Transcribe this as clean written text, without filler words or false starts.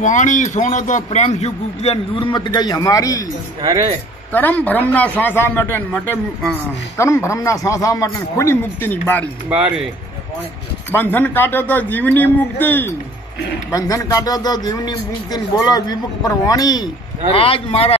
वाणी सोनो तो प्रेम सुख उपदेन दूर मत गई हमारी। अरे कर्म भ्रम ना सांसा मटे मटे कर्म भ्रम ना सांसा मटे खुली मुक्ति नी बारी बारी। बंधन काटो तो जीवनी मुक्ति, बंधन काटो तो जीवनी मुक्ति बोलो विमुख पर वाणी। आज मारा